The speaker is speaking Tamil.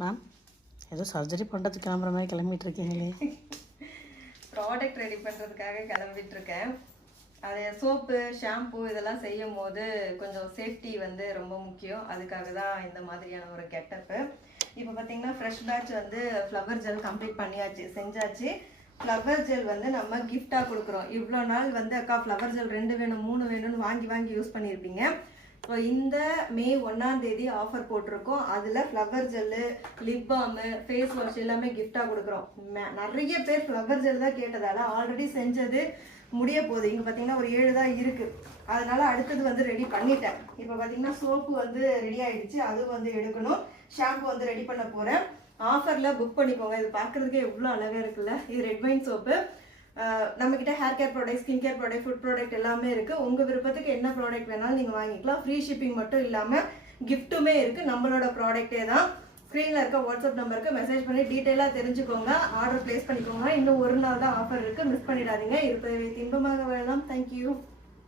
மேம் ஏதோ சர்ஜரி பண்ணுறதுக்கு கிளம்புற மாதிரி கிளம்பிட்டு இருக்கீங்களே. ப்ராடக்ட் ரெடி பண்ணுறதுக்காக கிளம்பிட்டுருக்கேன். அது சோப்பு ஷாம்பு இதெல்லாம் செய்யும் போது கொஞ்சம் சேஃப்டி வந்து ரொம்ப முக்கியம். அதுக்காக தான் இந்த மாதிரியான ஒரு கெட்டப்பு. இப்போ பார்த்தீங்கன்னா ஃப்ரெஷ் பேட்ச் வந்து ஃப்ளவர் ஜெல் கம்ப்ளீட் பண்ணியாச்சு, செஞ்சாச்சு. ஃப்ளவர் ஜெல் வந்து நம்ம கிஃப்டாக கொடுக்குறோம். இவ்வளோ நாள் வந்து அக்கா ஃப்ளவர் ஜெல் 2 வேணும் 3 வேணும்னு வாங்கி யூஸ் பண்ணியிருப்பீங்க. ஸோ இந்த மே 1ஆம் தேதி ஆஃபர் போட்டிருக்கோம். அதில் flower gel, lip balm, face wash எல்லாமே கிஃப்டாக கொடுக்குறோம். நிறைய பேர் ஃப்ளவர் ஜெல் தான் கேட்டதால ஆல்ரெடி செஞ்சது முடிய போகுது. இங்கே பார்த்தீங்கன்னா ஒரு 7 தான் இருக்குது. அதனால அடுத்தது வந்து ரெடி பண்ணிட்டேன். இப்போ பார்த்தீங்கன்னா சோப்பு வந்து ரெடி ஆகிடுச்சு, அதுவும் வந்து எடுக்கணும். ஷாம்பு வந்து ரெடி பண்ண போகிறேன். ஆஃபரில் புக் பண்ணிக்கோங்க. இது பார்க்குறதுக்கே எவ்வளோ அழகாக இருக்குல்ல. இது ரெட் வைன் சோப்பு. நம்மக்கிட்ட hair care product, skin care product, food product எல்லாமே இருக்குது. உங்கள் விருப்பத்துக்கு என்ன ப்ராடக்ட் வேணாலும் நீங்கள் வாங்கிக்கலாம். ஃப்ரீ ஷிப்பிங் மட்டும் இல்லாமல் கிஃப்ட்டுமே இருக்குது. நம்மளோட ப்ராடக்டே தான். ஸ்க்ரீனில் இருக்க வாட்ஸ்அப் நம்பருக்கு மெசேஜ் பண்ணி டீட்டெயிலாக தெரிஞ்சுக்கோங்க. ஆர்டர் ப்ளேஸ் பண்ணிக்கோங்க. இன்னும் ஒரு நாள் தான் ஆஃபர் இருக்குது, மிஸ் பண்ணிடாதீங்க. இருப்பதை இன்பமாக வாழலாம். தேங்க்யூ.